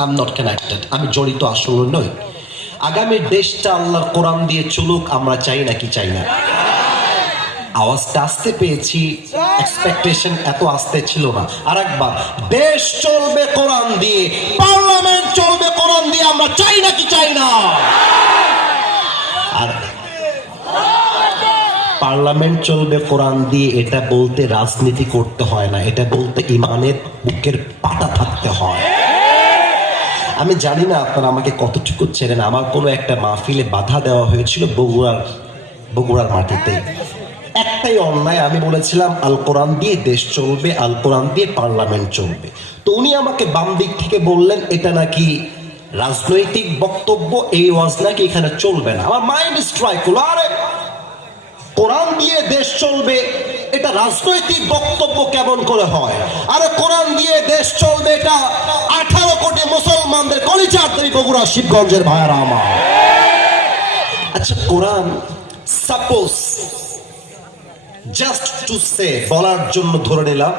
I am not connected, আমি জড়িত আসলে নই। আগামী দেশটা আল্লাহর কোরআন দিয়ে চলুক, আমরা চাই নাকি চাই না? আওয়াজটা আসতে পেয়েছি, এক্সপেকটেশন এত আসতে ছিল না। আরেকবার, দেশ চলবে কোরআন দিয়ে, পার্লামেন্ট চলবে কোরআন দিয়ে, আমরা চাই নাকি চাই না? আর পার্লামেন্ট চলবে কোরআন দিয়ে এটা বলতে রাজনীতি করতে হয় না, এটা বলতে ইমানের বুকের পাটা থাকতে হয়। আমি জানি না আপনারা আমাকে কতটুকু চেনেন। আমার কোনো একটা মাহফিলে বাধা দেওয়া হয়েছিল বগুড়ার মাটিতে। একটাই অন্যায়, আমি বলেছিলাম আল কোরআন দিয়ে দেশ চলবে, আল কোরআন দিয়ে পার্লামেন্ট চলবে। তো উনি আমাকে বাম দিক থেকে বললেন এটা নাকি রাজনৈতিক বক্তব্য, এই ওয়াজ নাকি এখানে চলবে না। আমার মাইন্ড স্ট্রাইক হলো, আরে কোরআন দিয়ে দেশ চলবে এটা রাজনৈতিক বক্তব্য কেমন করে হয়? আরে কোরআন দিয়ে দেশ চলবে এটা 18 কোটি মুসলমানদের কলিজার তৈরি বগুড়া শিবগঞ্জের ভাইয়ারা আমার। আচ্ছা, কোরআন সাপোজ জাস্ট টু সে, বলার জন্য ধরে নিলাম